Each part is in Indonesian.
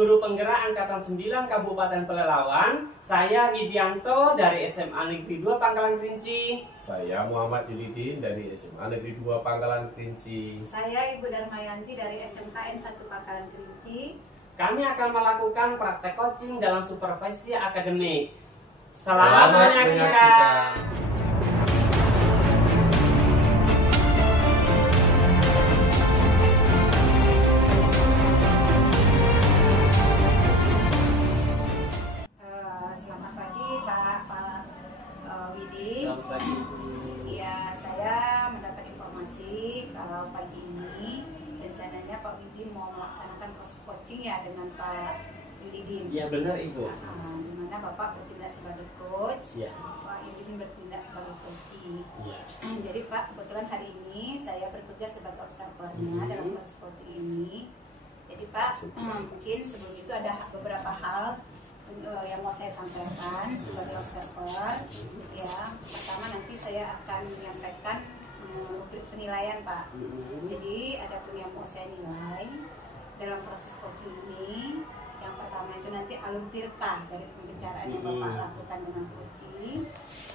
Guru Penggerak Angkatan 9 Kabupaten Pelalawan. Saya Widianto dari SMA Negeri 2 Pangkalan Kerinci. Saya Muhammad Yulidin dari SMA Negeri 2 Pangkalan Kerinci. Saya Ibu Darmayanti dari SMKN 1 Pangkalan Kerinci. Kami akan melakukan praktek coaching dalam supervisi akademik. Selamat menyaksikan. Selamat pagi Pak Widi. Selamat pagi. Ya, saya mendapat informasi kalau pagi ini rencananya Pak Widi mau melaksanakan proses coaching ya dengan Pak Yulidin. Ya benar Ibu. Di mana Bapak bertindak sebagai coach, Ya. Pak Yulidin bertindak sebagai coaching. Ya. Jadi Pak, kebetulan hari ini saya bertugas sebagai observernya dalam proses coaching ini. Jadi Pak, mungkin sebelum itu ada beberapa hal yang mau saya sampaikan sebagai observer. Ya, pertama nanti saya akan menyampaikan penilaian Pak. Jadi ada pun yang mau saya nilai dalam proses coaching ini. Yang pertama itu nanti alur tirta dari pembicaraan yang Bapak lakukan dengan coaching.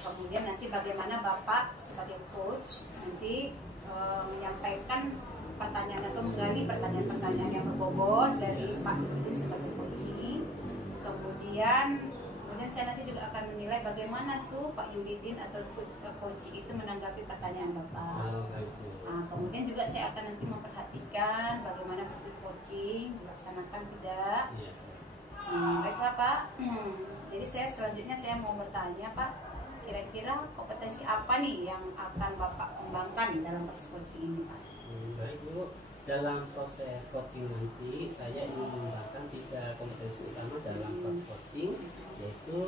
Kemudian nanti bagaimana Bapak sebagai coach nanti menyampaikan pertanyaan atau menggali pertanyaan-pertanyaan yang berbobot dari Pak Yulidin sebagai coaching. Kemudian saya nanti juga akan menilai bagaimana tuh Pak Yulidin atau coaching itu menanggapi pertanyaan Bapak. Nah, kemudian juga saya akan nanti memperhatikan bagaimana proses coaching dilaksanakan tidak. Baiklah Pak. Jadi selanjutnya saya mau bertanya Pak, kira-kira kompetensi apa nih yang akan Bapak kembangkan dalam proses coaching ini Pak? Baik Bu, dalam proses coaching nanti saya ingin mengembangkan 3 kompetensi utama dalam proses coaching, yaitu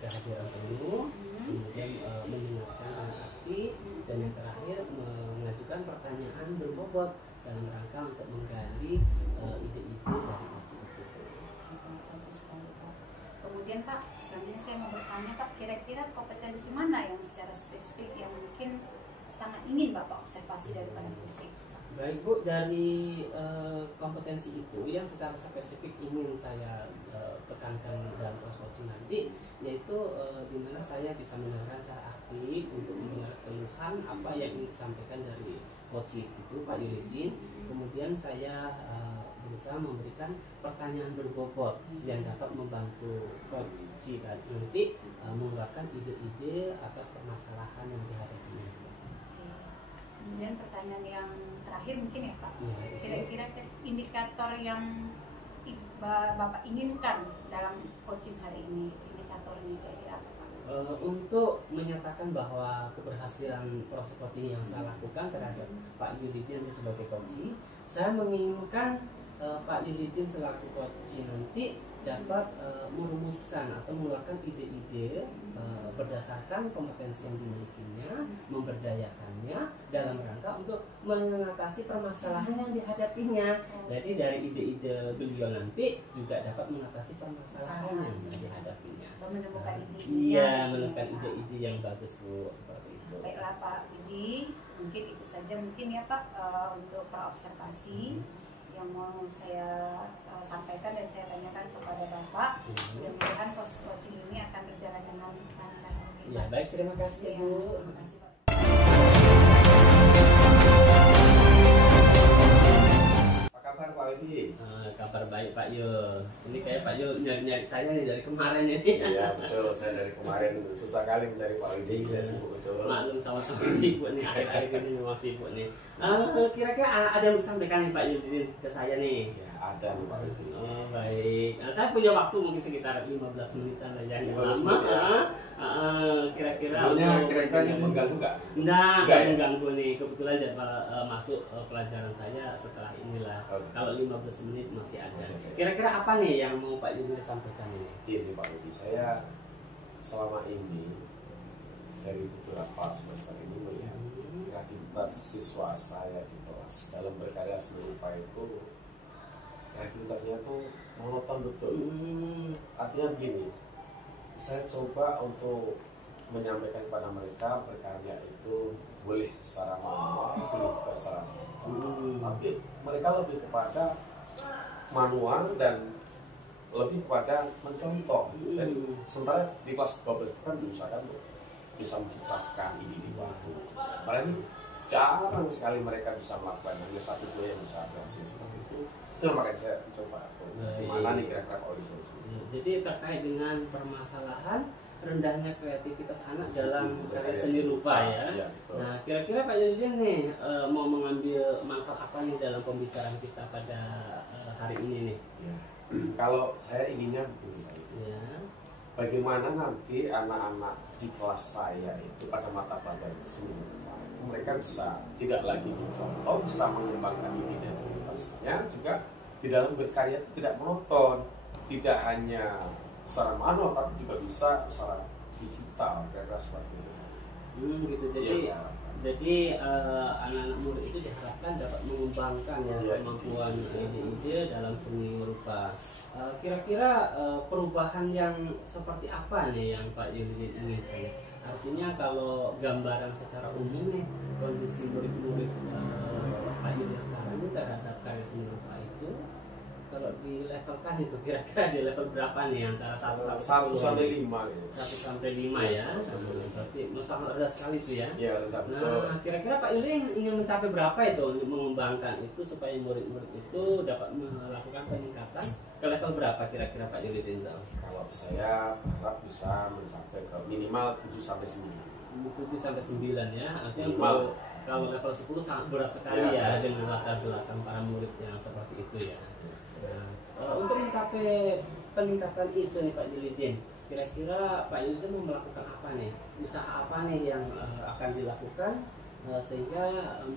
kehadiran penuh, kemudian mendengarkan dengan aktif, dan yang terakhir mengajukan pertanyaan berbobot dalam rangka untuk menggali ide-ide dari coaching itu. Kemudian Pak, selanjutnya saya mau bertanya Pak, kira-kira kompetensi mana yang secara spesifik yang mungkin sangat ingin Bapak observasi daripada coaching? Baik Bu, dari kompetensi itu yang secara spesifik ingin saya tekankan dalam proses coaching nanti, yaitu di mana saya bisa mendengarkan secara aktif untuk mendengar keluhan apa yang ingin disampaikan dari coaching itu Pak Yulidin. Kemudian saya berusaha memberikan pertanyaan berbobot yang dapat membantu coaching nanti mengeluarkan ide-ide atas permasalahan yang dihadapinya. Kemudian pertanyaan yang terakhir mungkin ya Pak, kira-kira indikator yang Bapak inginkan dalam coaching hari ini, indikatornya kira-kira apa Pak? Untuk menyatakan bahwa keberhasilan proses coaching yang saya lakukan terhadap Pak Yulidin sebagai coaching, saya menginginkan Pak Yulidin selaku coaching nanti dapat merumuskan atau mengeluarkan ide-ide berdasarkan kompetensi yang dimilikinya, memberdayakannya dalam rangka untuk mengatasi permasalahan yang dihadapinya. Jadi dari ide-ide beliau nanti juga dapat mengatasi permasalahan yang dihadapinya. Atau menemukan ide-ide. Iya, menemukan ide-ide yang bagus Bu, seperti itu. Baiklah Pak Widi, mungkin itu saja mungkin ya Pak untuk observasi yang mau saya sampaikan dan saya tanyakan kepada Bapak. Mudah-mudahan proses coaching ini akan berjalan dengan lancar. Ya baik, terima kasih Bu. Terima kasih Pak. Apa kabar Pak Widi? Kabar baik Pak Yul. Ini kayak Pak Yul nyari-nyari saya nih dari kemarin ini. Iya betul, saya dari kemarin susah kali mencari Pak Widi. Saya sibuk betul. Maklum sama-sama sibuk nih, akhir-akhir ini memang sibuk nih. Kira-kira ada yang disampaikan nih Pak Yul ke saya nih? Ya ada nih Pak Widi. Oh baik, saya punya waktu mungkin sekitar 15 menitan aja yang 15 lama. menit ya. Kira-kira Sebenarnya kira-kira yang mengganggu nggak? Nggak ya? mengganggu nih. Kebetulan jadwal masuk pelajaran saya setelah inilah. Kalau 15 menit masih ada. Kira-kira apa nih yang mau Pak Yudi sampaikan ini? Ini Pak Widi, saya selama ini dari beberapa semester ini melihat kreativitas siswa saya di kelas dalam berkarya seni rupa itu kreativitasnya tuh monoton betul. Artinya begini, saya coba untuk menyampaikan kepada mereka berkarya itu boleh secara manual, boleh juga secara digital. Tapi mereka lebih kepada manual dan lebih kepada mencontoh. Dan sementara di kelas 12 itu kan diusahakan untuk bisa menciptakan ide-ide baru. Sementara ini jarang sekali mereka bisa melakukan, hanya satu dua yang bisa berhasil seperti itu. Itu yang makanya saya coba gimana nih kira-kira kalau solusinya. Jadi terkait dengan permasalahan rendahnya kreativitas anak dalam karya seni rupa ya. Ya, nah, kira-kira Pak Yudin nih mau mengambil manfaat apa nih dalam pembicaraan kita pada hari ini nih? Ya. Kalau saya inginnya begini, ya. Bagaimana nanti anak-anak di kelas saya itu pada mata pelajaran seni rupa itu mereka bisa tidak lagi mencontoh, bisa mengembangkan identitasnya, juga di dalam berkarya tidak monoton, tidak hanya secara manual tapi juga bisa secara digital, kira-kira seperti itu. Gitu. Jadi anak-anak murid itu diharapkan dapat mengembangkan ya kemampuan ide-ide dalam seni rupa. Kira-kira perubahan yang seperti apa nih yang Pak Yudin inginkan? Artinya kalau gambaran secara umum nih kondisi murid-murid Pak Yudin sekarang ini terhadap karya seni rupa itu, kalau dilevelkan itu kira-kira di level berapa nih antara 1 sampai 5 gitu. 1 sampai 5 ya. Berarti sangat rendah sekali itu ya. Ya, rendah. Nah, kira-kira Pak Yuli ingin mencapai berapa itu untuk mengembangkan itu supaya murid-murid itu dapat melakukan peningkatan ke level berapa kira-kira Pak Yuli Rintal? Kalau saya harap bisa mencapai ke minimal 7 sampai 9. 7 sampai 9 ya. Artinya kalau level 10 sangat berat sekali ya dengan latar belakang para murid yang seperti itu ya. Nah, untuk mencapai peningkatan itu nih Pak Yulidin, kira-kira Pak Yulidin mau melakukan apa nih? Usaha apa nih yang akan dilakukan sehingga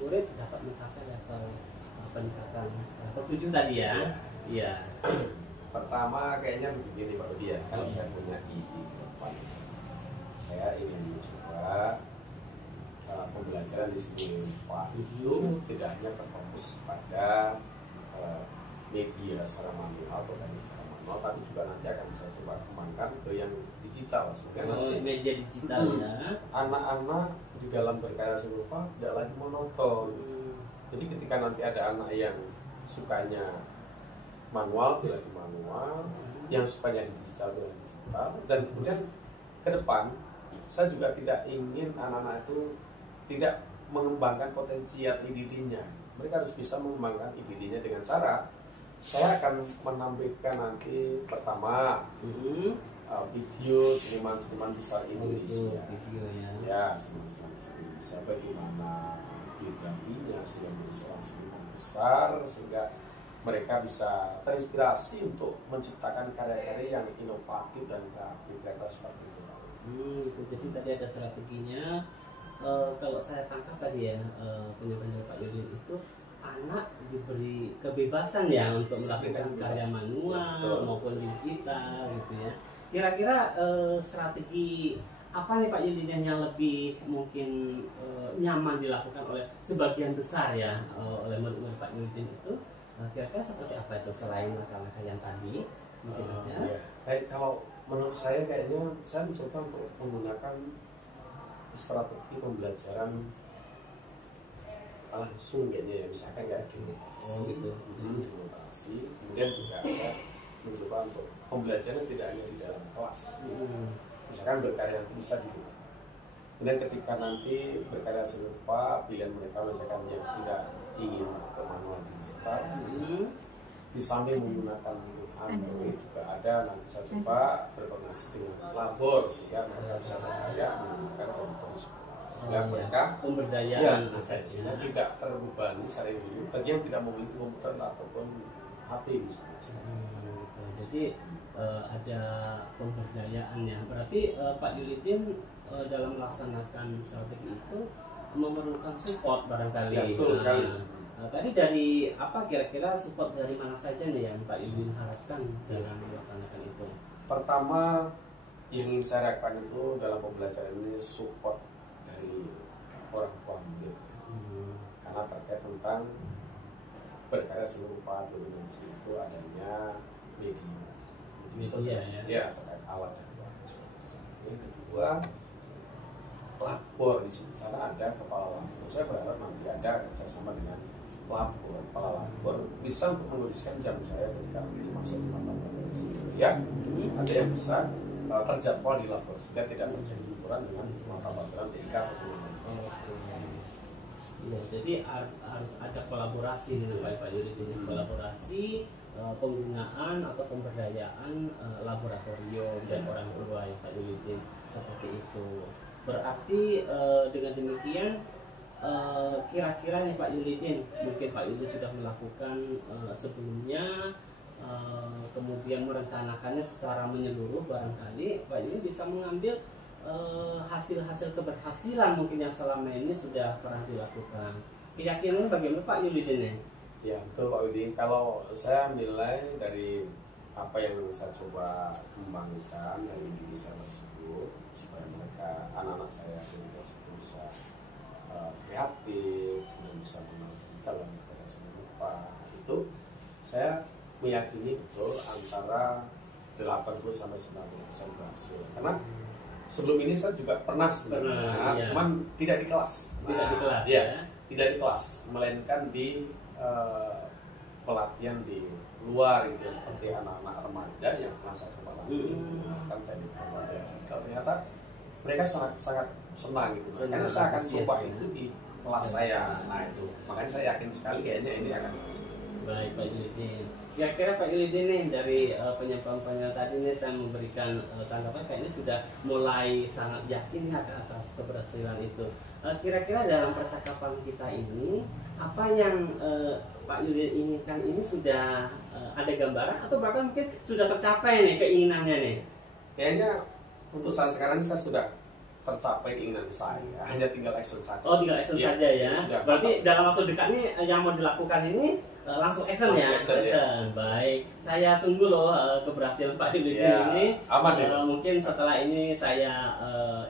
murid dapat mencapai level peningkatan level 7 tadi ya? Iya. Pertama kayaknya begini Pak Rudi ya, kalau saya punya ide ke depan, saya ingin mencoba pembelajaran di sini Pak itu tidak hanya terfokus pada media secara manual atau dari cara manual, tapi juga nanti akan saya coba kembangkan ke yang digital sehingga nanti media digital ya. Anak-anak di dalam berkarya seni rupa tidak lagi monoton. Jadi ketika nanti ada anak yang sukanya manual bila di manual, yang sukanya di digital bila di digital, dan kemudian ke depan saya juga tidak ingin anak-anak itu tidak mengembangkan potensi ide-idenya. Mereka harus bisa mengembangkan ide-idenya dengan cara saya akan menampilkan nanti pertama video seniman-seniman besar Indonesia. Ya, seniman-seniman besar Indonesia bagaimana biografinya sehingga menjadi seorang seniman besar sehingga mereka bisa terinspirasi untuk menciptakan karya-karya yang inovatif dan kreatif, kira-kira seperti itu. Jadi tadi ada strateginya. Kalau saya tangkap tadi ya penyampaian Pak Yudin itu anak diberi kebebasan ya untuk melakukan karya manual maupun digital gitu ya. Kira-kira strategi apa nih Pak Yudin yang lebih mungkin nyaman dilakukan oleh sebagian besar ya oleh murid-murid Pak Yudin itu? Kira-kira seperti apa itu selain langkah-langkah yang tadi mungkin ada? Baik, kalau menurut saya kayaknya saya mencoba untuk menggunakan strategi pembelajaran langsung kayaknya ya, misalkan kayak demonstrasi, kemudian juga saya mencoba untuk pembelajaran tidak hanya di dalam kelas, misalkan berkarya itu bisa di rumah. Kemudian ketika nanti berkarya serupa pilihan mereka misalkan yang tidak ingin ke manual digital, di samping menggunakan Android juga ada, nanti saya coba berkoordinasi dengan labor sehingga mereka bisa berkarya menggunakan komputer sehingga mereka pemberdayaan asetnya tidak terbebani secara individu bagi yang tidak memiliki komputer ataupun HP misalnya. Jadi ada pemberdayaan ya. Berarti Pak Yulidin dalam melaksanakan strategi itu memerlukan support barangkali. Ya, betul sekali. Tadi dari apa kira-kira support dari mana saja nih yang Pak Yudin harapkan dalam melaksanakan itu? Pertama yang ingin saya harapkan itu dalam pembelajaran ini support dari orang tua murid, karena terkait tentang berkarya seni rupa dominansi itu adanya media ya terkait alat dan bahan. Yang kedua, labor di sana ada kepala labor. Saya berharap nanti ada kerjasama dengan labor, kepala labor bisa untuk menghabiskan jam saya ketika nanti masuk di mata pelajaran ya ada yang bisa terjadwal di lapor sehingga tidak terjadi benturan dengan mata pelajaran TIK atau ya, jadi harus ada kolaborasi dengan Pak Yuridin, kolaborasi penggunaan atau pemberdayaan laboratorium dan orang tua ya Pak Yuridin, seperti itu. Berarti dengan demikian kira-kira nih Pak Yuridin, mungkin Pak Yuridin sudah melakukan sebelumnya, kemudian merencanakannya secara menyeluruh, barangkali Pak Yuridin bisa mengambil hasil-hasil keberhasilan mungkin yang selama ini sudah pernah dilakukan. Keyakinan bagaimana Pak Yuridin ya? Ya betul Pak Widi, kalau saya menilai dari apa yang saya coba kembangkan dari diri saya tersebut supaya mereka, anak-anak saya juga bisa kreatif dan bisa mengenal digital dan berkreasi lupa, itu saya meyakini betul antara 80 sampai 90% berhasil. Karena sebelum ini saya juga pernah sebenarnya, iya. cuman tidak di kelas. Tidak di kelas, ya, ya. Tidak di kelas, melainkan di pelatihan di luar gitu ya, seperti anak-anak remaja yang pernah saya coba latih, kan teknik pembelajaran digital, ternyata mereka sangat senang gitu. Karena saya akan coba itu di kelas saya. Nah itu, makanya saya yakin sekali kayaknya ini akan berhasil. Baik Pak Yuridin. Kira-kira Pak Yuridin nih dari penyampaian tadi nih saya memberikan tanggapan kayaknya sudah mulai sangat yakin ya atas keberhasilan itu. Kira-kira dalam percakapan kita ini apa yang Pak Yuridin inginkan ini sudah ada gambaran atau bahkan mungkin sudah tercapai nih keinginannya nih? Kayaknya untuk saat sekarang saya sudah tercapai keinginan saya, hanya tinggal action saja. Oh, tinggal action saja ya. Berarti dalam waktu dekat nih yang mau dilakukan ini langsung action ya. Ya. Baik, saya tunggu loh keberhasilan Pak Yuridin ini. Aman ya. Mungkin setelah ini saya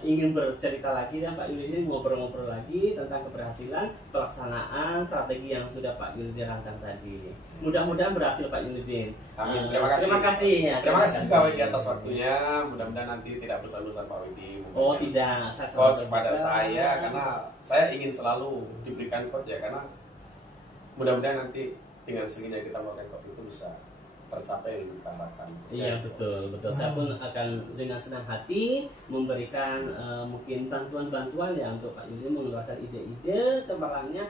ingin bercerita lagi dan Pak Yuridin ngobrol-ngobrol lagi tentang keberhasilan pelaksanaan strategi yang sudah Pak Yuridin rancang tadi. Mudah-mudahan berhasil Pak Yuridin. Amin. Terima kasih. Terima kasih ya. Terima kasih juga Widi atas waktunya. Mudah-mudahan nanti tidak bosan-bosan Pak Widi. Oh tidak, saya coach pada saya karena saya ingin selalu diberikan coach ya, karena mudah-mudahan nanti dengan sendirinya kita melakukan coach itu bisa tercapai yang kita harapkan. Iya betul. Saya pun akan dengan senang hati memberikan mungkin bantuan-bantuan ya untuk Pak Yuridin mengeluarkan ide-ide cemerlangnya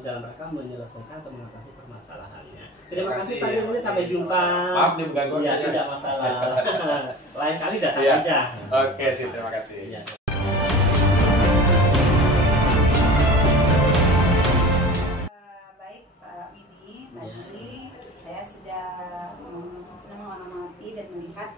dalam rangka menyelesaikan atau mengatasi permasalahannya. Terima kasih Pak Yuridin, sampai jumpa. Maaf nih mengganggu. Ya tidak masalah. Lain kali datang aja. Oke sih, terima kasih. Ya. Baik Pak Widi, tadi saya sudah mengamati dan melihat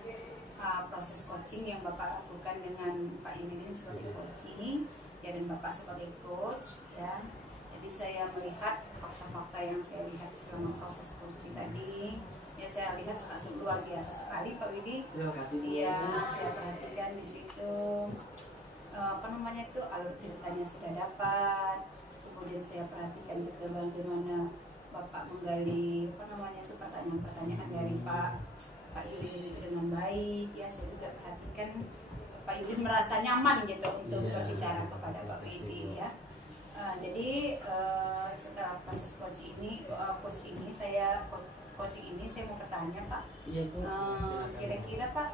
proses coaching yang Bapak lakukan dengan Pak Yuridin sebagai coaching ya, dan Bapak sebagai coach ya. Jadi saya melihat fakta-fakta yang saya lihat selama proses coaching tadi ya, saya lihat sangat luar biasa sekali Pak Widi. Terima kasih. Iya, saya perhatikan di situ alur ceritanya sudah dapat. Kemudian saya perhatikan juga bagaimana Bapak menggali pertanyaan-pertanyaan dari Pak Yuridin itu dengan baik ya. Saya juga perhatikan Pak Yuridin merasa nyaman gitu untuk berbicara kepada Pak Widi ya. Jadi setelah proses coaching ini saya mau bertanya Pak. Iya Bu. Kira-kira Pak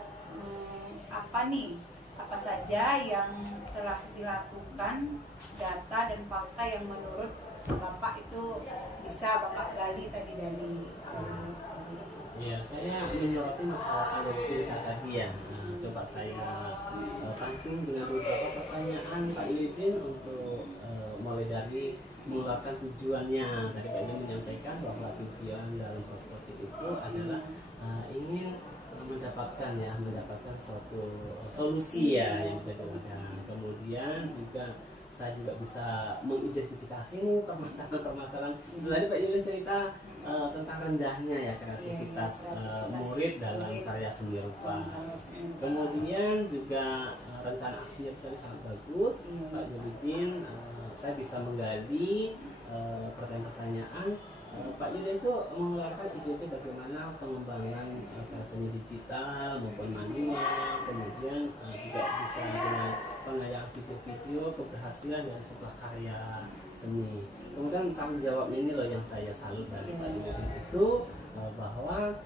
apa saja yang telah dilakukan, data dan fakta yang menurut Bapak itu bisa Bapak gali tadi dari Iya, saya menyoroti masalah algoritma tadi ya. Coba saya pancing dengan beberapa pertanyaan Pak Yuridin untuk mulai dari mengeluarkan tujuannya. Tadi Pak Yuridin menyampaikan bahwa tujuan dalam proses coaching itu adalah ingin mendapatkan suatu solusi ya yang bisa digunakan. Kemudian juga saya juga bisa mengidentifikasi permasalahan. Tadi Pak Yuridin cerita tentang rendahnya ya kreativitas murid dalam karya seni rupa. Kemudian juga rencana aksinya tadi sangat bagus Pak Yuridin. Saya bisa menggali pertanyaan-pertanyaan. Pak Yuridin itu mengeluarkan ide bagaimana pengembangan seni digital maupun manual, kemudian juga bisa dengan pengayaan video-video keberhasilan dari sebuah karya seni. Kemudian tanggung jawabnya ini loh yang saya salut dari Pak Yuridin itu bahwa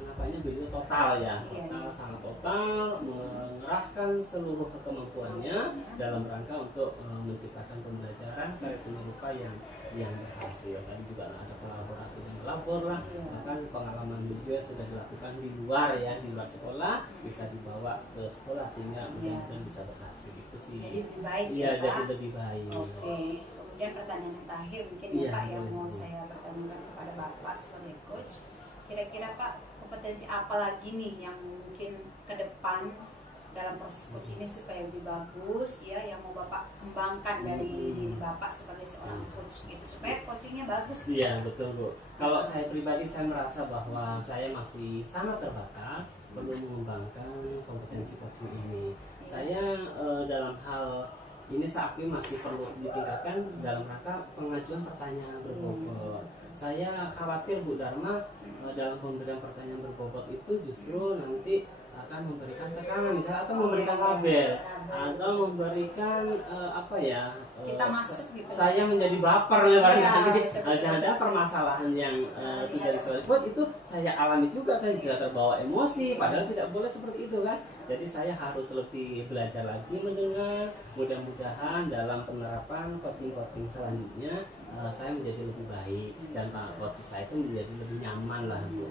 nampaknya beliau total ya, sangat total mengerahkan seluruh kemampuannya dalam rangka untuk menciptakan pembelajaran karya seni rupa yang berhasil. Tadi juga ada kolaborasi dengan labor lah, bahkan pengalaman juga sudah dilakukan di luar ya, di luar sekolah bisa dibawa ke sekolah sehingga mudah-mudahan bisa berhasil. Itu sih. Jadi lebih baik. Iya, jadi lebih baik. Oke. Kemudian pertanyaan yang terakhir mungkin Pak yang mau saya bertanyakan kepada Bapak sebagai coach. Kira-kira Pak, kompetensi apa lagi nih yang mungkin ke depan dalam proses coach ini supaya lebih bagus ya, yang mau Bapak kembangkan dari diri Bapak sebagai seorang coach gitu, supaya coachingnya bagus. Iya betul Bu. Kalau saya pribadi saya merasa bahwa saya masih sangat terbatas, perlu mengembangkan kompetensi coaching ini. Saya dalam hal ini saat ini masih perlu ditingkatkan dalam rangka pengajuan pertanyaan berbobot. Saya khawatir Bu Dharma dalam pemberian pertanyaan berbobot itu justru nanti akan memberikan tekanan, misalnya atau memberikan label atau memberikan apa ya, kita masuk gitu. Saya menjadi baper ya barangkali. Jangan-jangan permasalahan yang sudah diselesaikan itu saya alami juga, saya juga terbawa emosi, padahal tidak boleh seperti itu kan. Jadi saya harus lebih belajar lagi mendengar. Mudah-mudahan dalam penerapan coaching selanjutnya saya menjadi lebih baik dan Pak coach saya itu menjadi lebih nyaman lah Bu.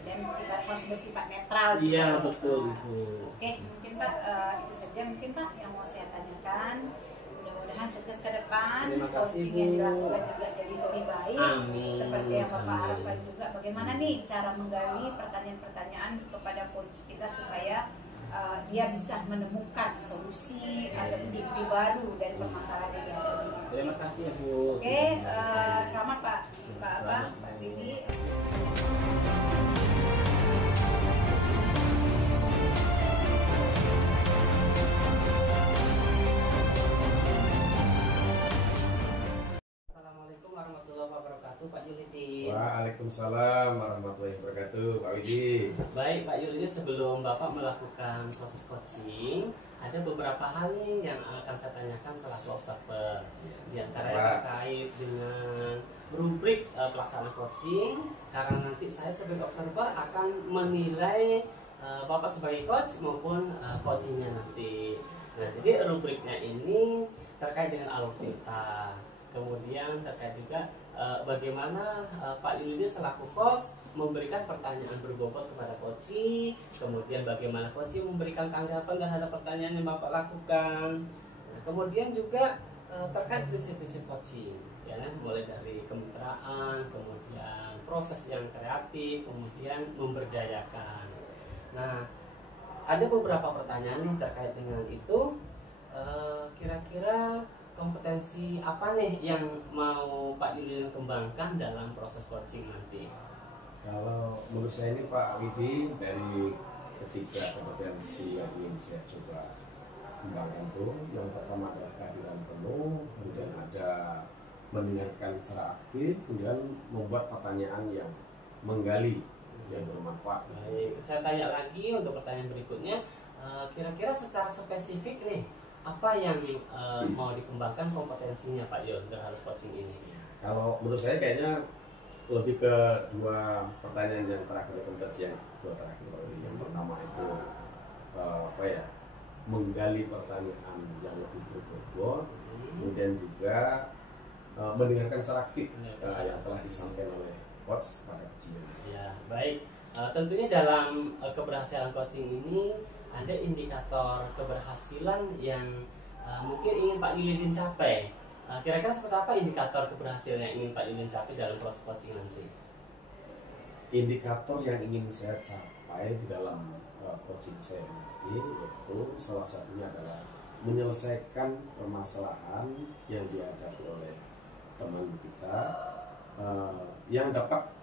Dan kita harus bersifat netral. Iya betul Bu. Oke, mungkin Pak itu saja mungkin Pak yang mau saya tanyakan. Mudah-mudahan sukses ke depan. Coaching yang dilakukan juga jadi lebih baik. Amin. Seperti yang Bapak harapkan juga. Bagaimana nih cara menggali pertanyaan-pertanyaan kepada coach kita supaya dia bisa menemukan solusi atau ide baru dari permasalahan yang ada. Terima kasih ya Bu. Oke, selamat Pak Willy. Assalamualaikum warahmatullahi wabarakatuh Pak Yulidin. Waalaikumsalam warahmatullahi wabarakatuh Pak Widi. Baik Pak Yulidin, sebelum Bapak melakukan proses coaching, ada beberapa hal nih yang akan saya tanyakan selaku observer. Di antaranya terkait dengan rubrik pelaksanaan coaching, karena nanti saya sebagai observer akan menilai Bapak sebagai coach maupun coachingnya nanti. Nah, jadi rubriknya ini terkait dengan alutsista. Kemudian terkait juga bagaimana Pak Yulidin selaku coach memberikan pertanyaan berbobot kepada coaching, kemudian bagaimana coaching memberikan tanggapan terhadap pertanyaan yang Bapak lakukan. Nah, kemudian juga terkait prinsip-prinsip coaching, ya, mulai dari kemitraan, kemudian proses yang kreatif, kemudian memberdayakan. Nah, ada beberapa pertanyaan nih terkait dengan itu. Kira-kira kompetensi apa nih yang mau Pak Yulidin kembangkan dalam proses coaching nanti? Kalau menurut saya ini Pak Widi, dari ketiga kompetensi yang ingin saya coba kembangkan itu, yang pertama adalah kehadiran penuh, kemudian ada mendengarkan secara aktif, kemudian membuat pertanyaan yang menggali, yang bermanfaat. Baik, saya tanya lagi untuk pertanyaan berikutnya. Kira-kira secara spesifik nih, apa yang mau dikembangkan kompetensinya Pak Yon terhadap coaching ini? Kalau menurut saya kayaknya lebih ke dua pertanyaan yang terakhir, kompetensi yang dua terakhir. Yang pertama itu apa ya, menggali pertanyaan yang lebih berbobot, kemudian juga mendengarkan secara aktif yang telah disampaikan oleh coach pada coaching. Ya, baik. Tentunya dalam keberhasilan coaching ini ada indikator keberhasilan yang mungkin ingin Pak Yulidin capai. Kira-kira seperti apa indikator keberhasilan yang ingin Pak Yulidin capai dalam proses coaching nanti? Indikator yang ingin saya capai di dalam coaching saya nanti, yaitu salah satunya adalah menyelesaikan permasalahan yang dihadapi oleh teman kita yang dapat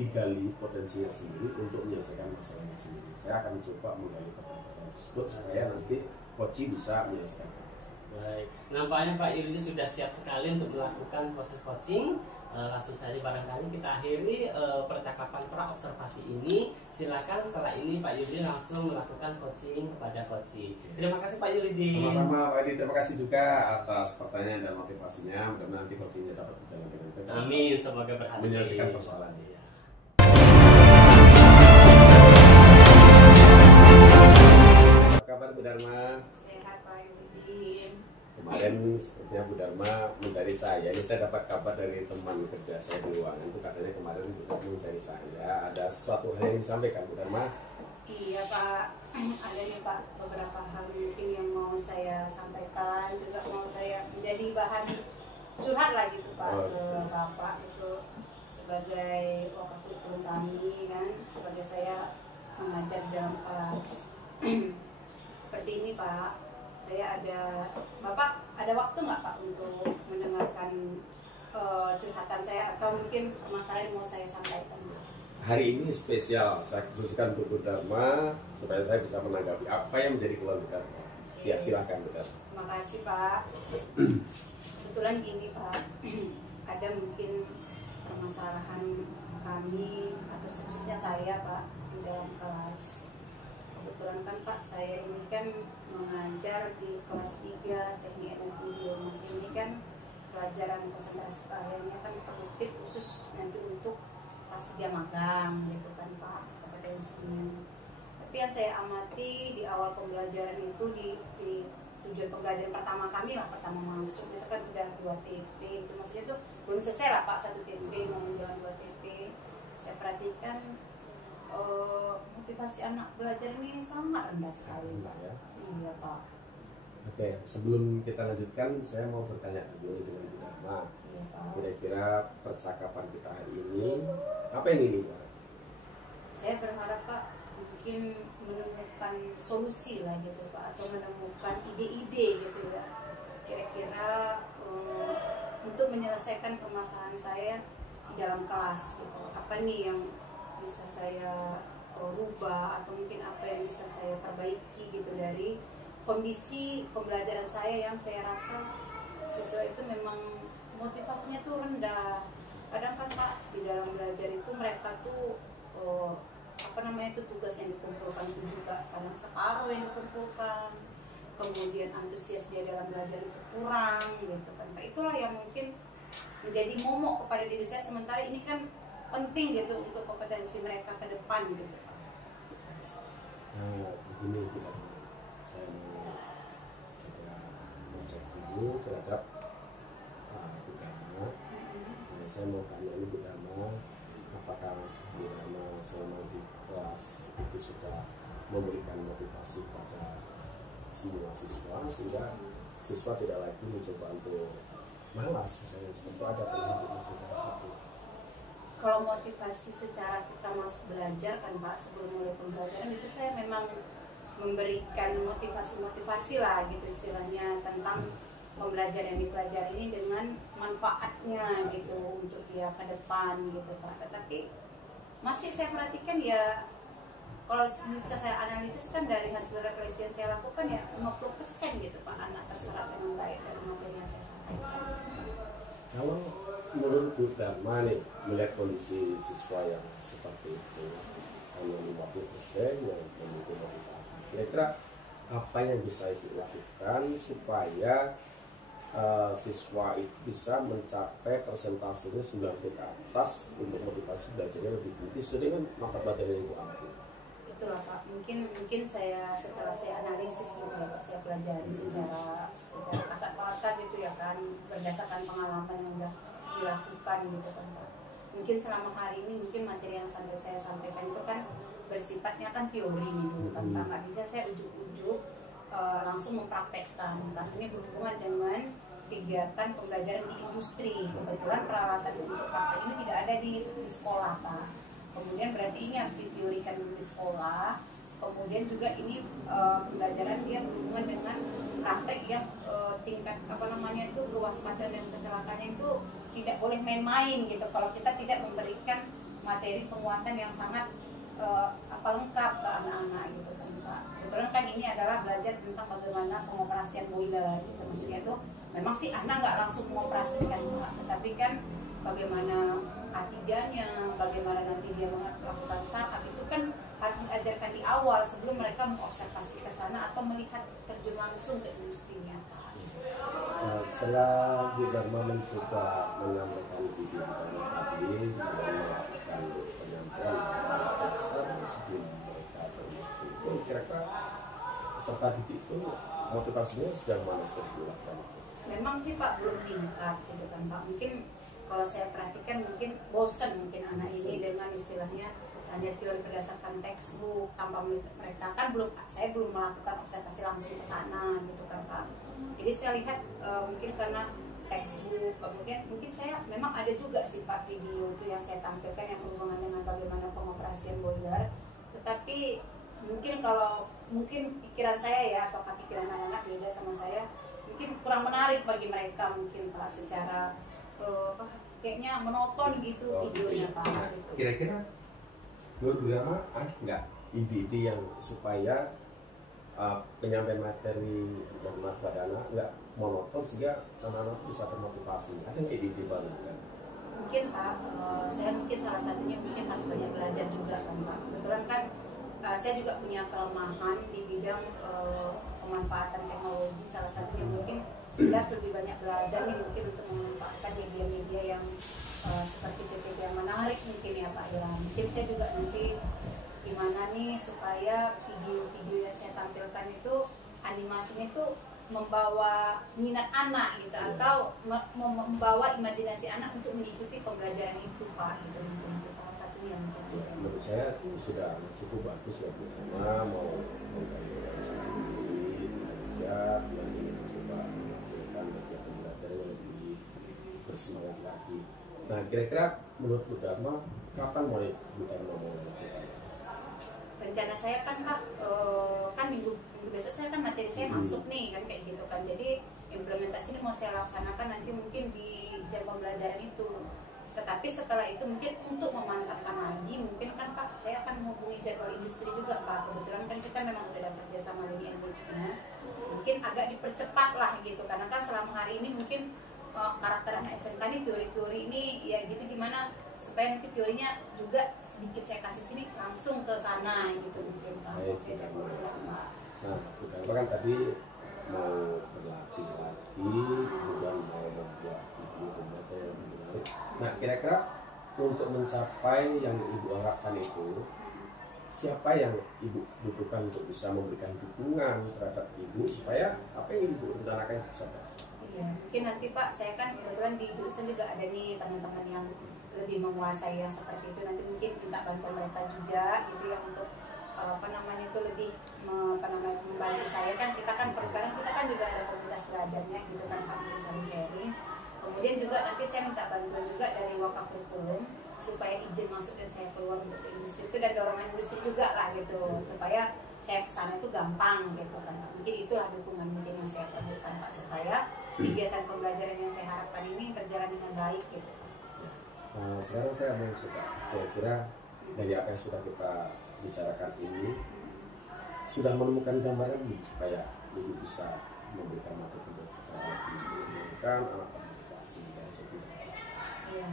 digali potensinya sendiri untuk menyelesaikan masalahnya sendiri. Saya akan coba menggali pertanyaan tersebut supaya nanti coaching bisa menyelesaikan proses. Baik, nampaknya Pak Yulidin sudah siap sekali untuk melakukan proses coaching. Langsung saja barangkali kita akhiri percakapan pra-observasi ini. Silakan setelah ini Pak Yulidin langsung melakukan coaching kepada coaching. Terima kasih Pak Yulidin. Sama-sama Pak Yudi, terima kasih juga atas pertanyaan dan motivasinya. Mudah-mudahan nanti coachingnya dapat berjalan dengan baik. Amin, semoga berhasil Menyelesaikan persoalannya. Bu Dharma. Sehat Pak Yudin. Kemarin sepertinya Bu Dharma mencari saya. Ini saya dapat kabar dari teman kerja saya di ruangan itu, katanya kemarin Bu Dharma mencari saya. Ada sesuatu hal yang disampaikan Bu Dharma? Iya Pak, ada nih Pak beberapa hal mungkin yang mau saya sampaikan, juga mau saya menjadi bahan curhat lah gitu Pak ke Bapak itu sebagai wakil kami kan, sebagai saya mengajar di dalam kelas. Seperti ini Pak. Bapak ada waktu nggak Pak untuk mendengarkan curhatan saya atau mungkin masalah yang mau saya sampaikan? Hari ini spesial, saya khususkan untuk Bu Dharma supaya saya bisa menanggapi apa yang menjadi keluhan Bu Dharma. Ya silakan Bu Dharma. Terima kasih Pak. Kebetulan gini Pak, ada mungkin permasalahan kami atau khususnya saya Pak di dalam kelas. Kebetulan kan Pak, saya ini kan mengajar di kelas 3 teknik radio. Mas ini kan pelajaran konsentrasi keahliannya kan produktif khusus nanti untuk kelas 3 magang gitu kan Pak, kompetensinya. Tapi yang saya amati di awal pembelajaran itu di tujuan pembelajaran pertama kami lah, pertama masuk itu kan udah 2 TP, itu maksudnya tuh belum selesai lah Pak 1 TP mau menjalan 2 TP. Saya perhatikan motivasi anak belajar ini sangat rendah sekali Pak. Ya. Iya Pak. Oke, sebelum kita lanjutkan, saya mau bertanya dulu dengan Bu Dharma. Iya Pak. Kira-kira percakapan kita hari ini, apa yang ini Pak? Saya berharap Pak mungkin menemukan solusi lah gitu Pak, atau menemukan ide-ide gitu ya. Kira-kira untuk menyelesaikan permasalahan saya di dalam kelas gitu. Apa nih yang bisa saya rubah atau mungkin apa yang bisa saya perbaiki gitu dari kondisi pembelajaran saya yang saya rasa siswa itu memang motivasinya tuh rendah. Kadang kan Pak di dalam belajar itu mereka tuh tugas yang dikumpulkan itu juga kadang separuh yang dikumpulkan, kemudian antusias dia dalam belajar itu kurang gitu kan Pak. Itulah yang mungkin menjadi momok kepada diri saya, sementara ini kan penting gitu untuk kompetensi mereka ke depan gitu Pak. Nah, begini kita, saya mau coba cek dulu terhadap Bu Dharma. Saya mau tanya ini Bu Dharma, apakah Bu Dharma selama di kelas itu sudah memberikan motivasi pada semua siswa sehingga siswa tidak lagi mencoba untuk malas misalnya seperti itu, ada pernah mencoba seperti itu? Kalau motivasi secara kita masuk belajar kan Pak, sebelum mulai pembelajaran bisa saya memang memberikan motivasi lah gitu istilahnya tentang pembelajaran yang dipelajari ini dengan manfaatnya gitu untuk dia ke depan gitu Pak. Tetapi masih saya perhatikan ya, kalau bisa saya analisis kan dari hasil refleksi yang saya lakukan ya 50% gitu Pak anak terserap dengan baik dari materi yang saya sampaikan. Kalau menurut Bu Dharma nih, melihat kondisi siswa yang seperti itu, hanya 50% yang memiliki motivasi, kira-kira apa yang bisa dilakukan supaya siswa itu bisa mencapai persentasenya 90 ke atas untuk motivasi belajarnya lebih tinggi sesuai dengan materi yang Ibu ambil? Itulah Pak, mungkin saya setelah saya analisis gitu ya Pak, saya pelajari secara kasat mata gitu ya kan, berdasarkan pengalaman yang udah dilakukan gitu kan Pak. Mungkin selama hari ini mungkin materi yang saya sampaikan itu kan bersifatnya kan teori nih dulu kan Pak, nggak bisa saya ujuk-ujuk langsung mempraktekkan. Nah, ini berhubungan dengan kegiatan pembelajaran di industri. Kebetulan peralatan untuk praktek ini tidak ada di sekolah Pak. Kemudian berarti ini harus diteorikan dulu di sekolah. Kemudian juga ini pembelajaran dia berhubungan dengan praktek yang tingkat itu kewaspadaan dan kecelakaannya itu tidak boleh main-main gitu. Kalau kita tidak memberikan materi penguatan yang sangat lengkap ke anak-anak gitu kan Pak. Kebetulan kan ini adalah belajar tentang bagaimana pengoperasian boiler gitu. Maksudnya itu memang sih anak nggak langsung mengoperasikan Pak, tetapi kan bagaimana A3-nya, bagaimana nanti dia melakukan startup itu kan harus diajarkan di awal sebelum mereka mengobservasi ke sana atau melihat terjun langsung ke industrinya. Nah, setelah Bu Dharma mencoba menyampaikan video tadi dan melakukan penyampaian dasar sebelum mereka ke industri itu, kira-kira peserta didik itu motivasinya sejauh mana sudah dilakukan? Memang sih Pak belum tingkat gitu kan Pak. Mungkin kalau saya perhatikan mungkin bosan mungkin anak ini dengan istilahnya hanya teori berdasarkan textbook tanpa mereka kan saya belum melakukan observasi langsung ke sana gitu kan Pak. Jadi saya lihat mungkin karena textbook, kemudian mungkin saya memang ada juga sih Pak video itu yang saya tampilkan yang berhubungan dengan bagaimana pengoperasian boiler, tetapi mungkin pikiran saya ya atau pikiran anak-anak beda sama saya, mungkin kurang menarik bagi mereka mungkin Pak, secara kayaknya monoton gitu videonya Pak. Gitu. Kira-kira menurut Bu Dharma ada nggak ide-ide yang supaya penyampaian materi dan matbadana nggak monoton sehingga anak-anak bisa termotivasi? Ada nggak ide-ide baru kan? Mungkin Pak, saya mungkin salah satunya mungkin harus banyak belajar juga kan Pak. Kebetulan kan saya juga punya kelemahan di bidang pemanfaatan teknologi, salah satunya mungkin saya harus lebih banyak belajar nih mungkin untuk memanfaatkan media-media yang seperti PPT yang menarik mungkin ya Pak ya. Mungkin saya juga nanti gimana nih supaya video-video yang saya tampilkan itu animasinya itu membawa minat anak gitu, atau membawa imajinasi anak untuk mengikuti pembelajaran itu Pak gitu. Mungkin itu salah satunya mungkin. Ya, menurut saya sudah cukup bagus ya Bu Dharma mau mengkajian sendiri belajar dan ingin mencoba melakukan kegiatan belajar yang lebih bersemangat lagi. Nah, kira-kira menurut Bu Dharma kapan mulai Bu Dharma mau melakukan? Rencana saya kan Pak, kan minggu besok saya kan materi saya masuk nih kan kayak gitu kan. Jadi implementasi ini mau saya laksanakan nanti mungkin di jam pembelajaran itu. Tetapi setelah itu mungkin untuk memantapkan lagi mungkin kan Pak, saya akan menghubungi jadwal industri juga Pak. Kebetulan kan kita memang udah ada kerja sama Lineage-nya. Mungkin agak dipercepat lah gitu, karena kan selama hari ini mungkin karakter anak SMK ini teori-teori ini ya gitu, gimana supaya nanti teorinya juga sedikit saya kasih sini langsung ke sana gitu mungkin Pak. Nah, Bu Dharma kan tadi mau berlatih lagi, kemudian mau membuat video pembaca yang lebih menarik. Nah, kira-kira untuk mencapai yang Ibu harapkan itu, siapa yang Ibu butuhkan untuk bisa memberikan dukungan terhadap Ibu supaya apa yang Ibu rencanakan bisa berhasil? Iya, mungkin nanti Pak, saya kan kebetulan di jurusan juga ada nih teman-teman yang lebih menguasai yang seperti itu, nanti mungkin minta bantuan mereka juga gitu yang untuk itu lebih membantu saya kan. Kita kan perikanan kita kan juga ada komunitas belajarnya gitu kan Pak, saling sharing. Kemudian juga nanti saya minta bantuan juga dari Wakaf Kurikulum supaya izin masuk dan saya keluar untuk industri itu, dan dorongan industri juga lah gitu supaya saya kesana itu gampang gitu kan. Mungkin itulah dukungan mungkin yang saya perlukan Pak, supaya kegiatan pembelajaran yang saya harapkan ini berjalan dengan baik gitu. Sekarang saya mau coba kira-kira dari apa yang sudah kita bicarakan ini sudah menemukan gambaran belum supaya Ibu bisa memberikan materi secara lebih menentukan anak komunikasi dari segi. Iya,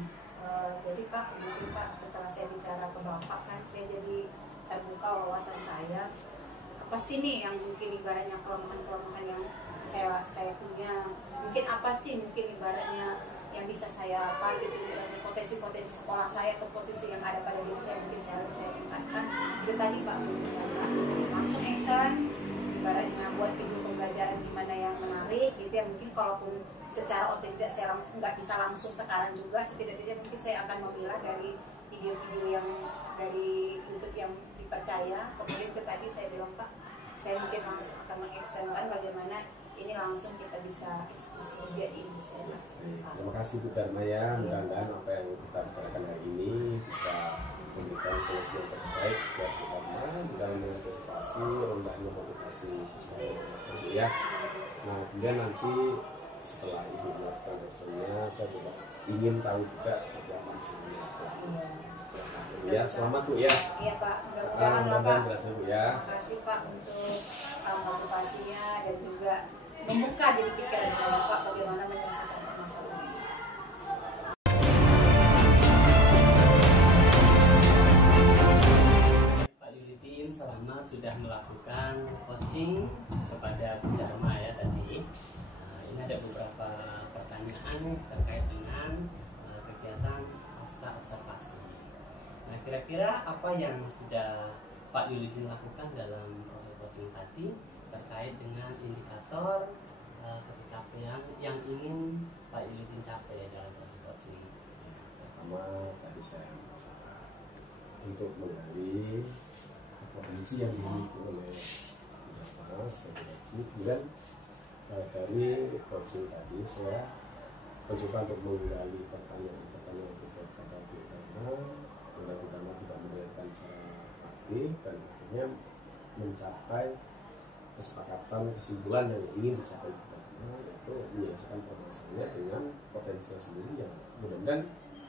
jadi Pak, mungkin Pak setelah saya bicara ke Bapak kan saya jadi terbuka wawasan saya. Apa sih nih yang mungkin ibaratnya kelemahan-kelemahan yang saya punya? Mungkin apa sih mungkin ibaratnya yang bisa saya gitu, potensi-potensi sekolah saya atau potensi yang ada pada diri saya mungkin saya bisa tingkatkan. Itu tadi Pak, langsung action, ibaratnya buat video pembelajaran gimana yang menarik gitu ya. Mungkin kalaupun secara otodidak saya langsung nggak bisa langsung sekarang juga, setidaknya mungkin saya akan memilah dari video-video yang dari YouTube yang dipercaya. Kemudian itu tadi saya bilang Pak, saya mungkin langsung akan mengactionkan bagaimana ini langsung kita bisa eksekusi juga di industri. Terima kasih Bu Dharma ya, mudah-mudahan apa yang kita bicarakan hari ini bisa memberikan solusi yang terbaik buat Bu Dharma dalam mengantisipasi rendahnya motivasi siswa yang belajar ya. Nah, kemudian nanti setelah Ibu melakukan actionnya, saya juga ingin tahu juga seperti apa hasilnya. Ya, selamat Bu ya. Iya Pak, mudah-mudahan berhasil Bu ya. Terima kasih Pak untuk motivasinya dan juga membuka jadi pikiran saya Pak bagaimana menyelesaikan permasalahan ini. Pak Yulitin selamat sudah melakukan coaching kepada Bu Dharma ya tadi. Ini ada beberapa pertanyaan terkait dengan kegiatan masa observasi. Nah, kira-kira apa yang sudah Pak Yulitin lakukan dalam proses coaching tadi terkait dengan indikator kesecapaian yang ingin Pak Yulidin capai dalam proses coaching. Pertama tadi saya berusaha untuk menggali potensi yang dimiliki oleh Mas dari coaching. Kemudian dari coaching tadi saya mencoba untuk menggali pertanyaan-pertanyaan kepada Bu Dharma. Mudah-mudahan tidak mendengarkan secara aktif dan akhirnya mencapai kesepakatan kesimpulan yang ingin dicapai yaitu menyelesaikan permasalahannya dengan potensinya sendiri yang mudah-mudahan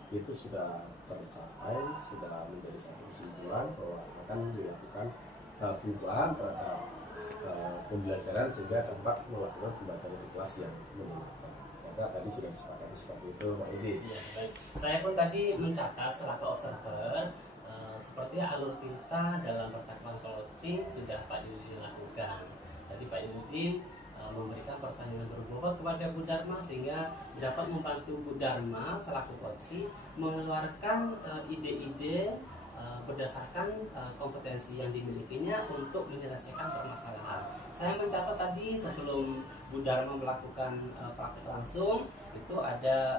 itu sudah tercapai, sudah menjadi satu kesimpulan bahwa akan dilakukan perubahan terhadap pembelajaran sehingga dapat melakukan pembelajaran di kelas yang menyenangkan. Karena tadi sudah disepakati seperti itu, Pak Edi. Ya, saya pun tadi mencatat selaku observer seperti alur kita dalam percakapan coaching sudah Pak Yulidin lakukan. Tadi Pak Yulidin memberikan pertanyaan berbobot kepada Bu Dharma sehingga dapat membantu Bu Dharma selaku coaching mengeluarkan ide-ide berdasarkan kompetensi yang dimilikinya untuk menyelesaikan permasalahan. Saya mencatat tadi sebelum Bu Dharma melakukan praktik langsung itu ada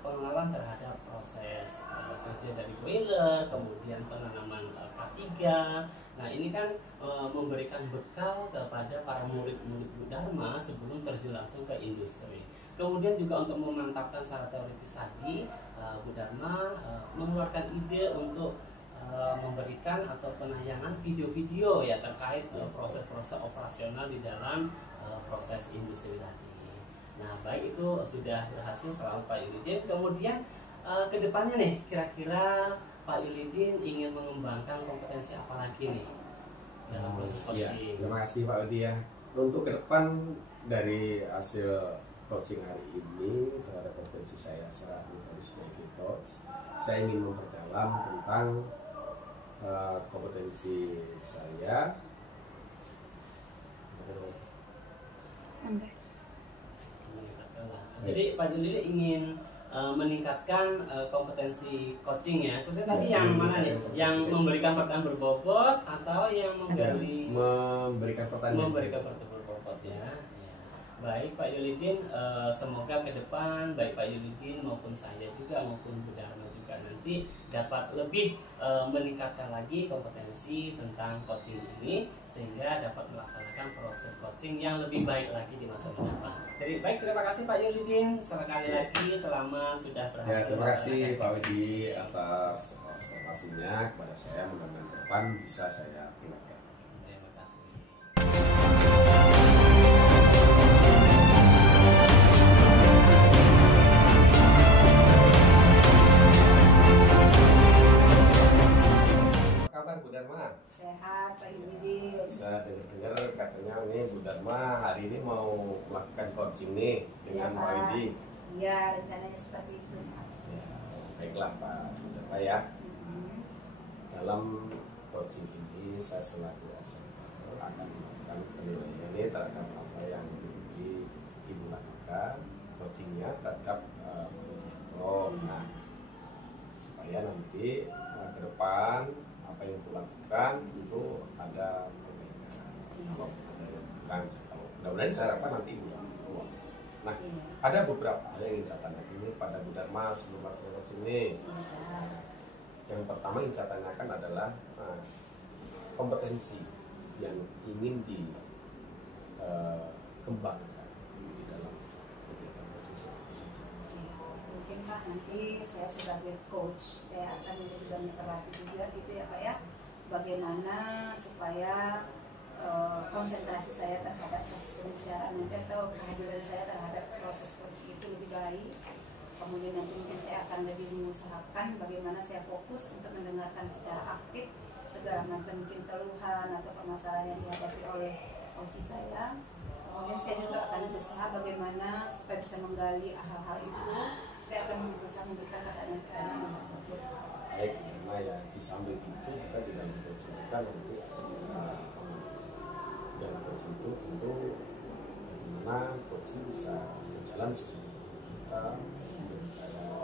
pengenalan terhadap proses kerja dari boiler, kemudian penanaman K3. Nah ini kan memberikan bekal kepada para murid-murid Bu Dharma sebelum terjun langsung ke industri. Kemudian juga untuk memantapkan secara teoritis tadi, Bu Dharma mengeluarkan ide untuk memberikan atau penayangan video-video ya terkait proses-proses operasional di dalam proses industri tadi. Nah baik itu sudah berhasil selama Pak Yulidin. Kemudian kedepannya nih kira-kira Pak Yulidin ingin mengembangkan kompetensi apa lagi nih dalam proses coaching? Terima kasih Pak Udi ya. Untuk ke depan dari hasil coaching hari ini terhadap potensi saya sebagai coach, saya ingin memperdalam tentang kompetensi saya. Jadi Pak Yulidin ingin meningkatkan kompetensi coaching ya. Terus tadi yang mana nih? Yang memberikan pertanyaan berbobot atau yang menggali memberikan pertanyaan berbobot ya. Baik Pak Yulidin, semoga ke depan baik Pak Yulidin maupun saya juga maupun Bu Dharma juga nanti dapat lebih meningkatkan lagi kompetensi tentang coaching ini sehingga dapat melaksanakan proses coaching yang lebih baik lagi di masa mendatang. Jadi baik, terima kasih Pak Yulidin sekali lagi, selamat sudah berhasil. Ya, terima kasih Pak Udi atas observasinya kepada saya, mudah-mudahan ke depan bisa saya tindakan. Terima kasih. Bu Dharma? Sehat Pak Yulidin. Saya dengar katanya nih Bu Dharma hari ini mau melakukan coaching nih dengan Pak Edi. Iya, rencananya seperti itu. Ya, baiklah Pak Bu Dharma ya. Dalam coaching ini saya selaku observer akan melakukan penilaian ini terhadap apa yang Ibu lakukan, coachingnya terhadap nah, supaya nanti ke depan apa yang kulakukan itu ada perbaikan. Kalau ada yang kurang, kalau mudah-mudahan saya harapkan nanti uang. Nah, ada beberapa hal yang ingin saya tanyakan ini pada Bu Dharma sebelum melakukan ini. Yang pertama yang saya tanyakan adalah kompetensi yang ingin dikembangkan di dalam kegiatan coaching saja. Mungkin Pak nanti saya sebagai coach saya akan menjadi banyak terlatih juga gitu ya Pak ya, bagaimana supaya konsentrasi saya terhadap proses pembicaraan nanti atau kehadiran saya terhadap proses coaching itu lebih baik. Kemudian nanti mungkin saya akan lebih mengusahakan bagaimana saya fokus untuk mendengarkan secara aktif segala macam mungkin keluhan atau permasalahan yang dihadapi oleh coach saya. Kemudian saya juga akan berusaha bagaimana supaya bisa menggali hal-hal itu. Saya akan berusaha memberikan pertanyaan-pertanyaan yang berbobot. Baik, karena ya di samping itu juga di dalam coaching kita nanti dalam coaching itu tentu bagaimana coaching bisa berjalan sesuai kita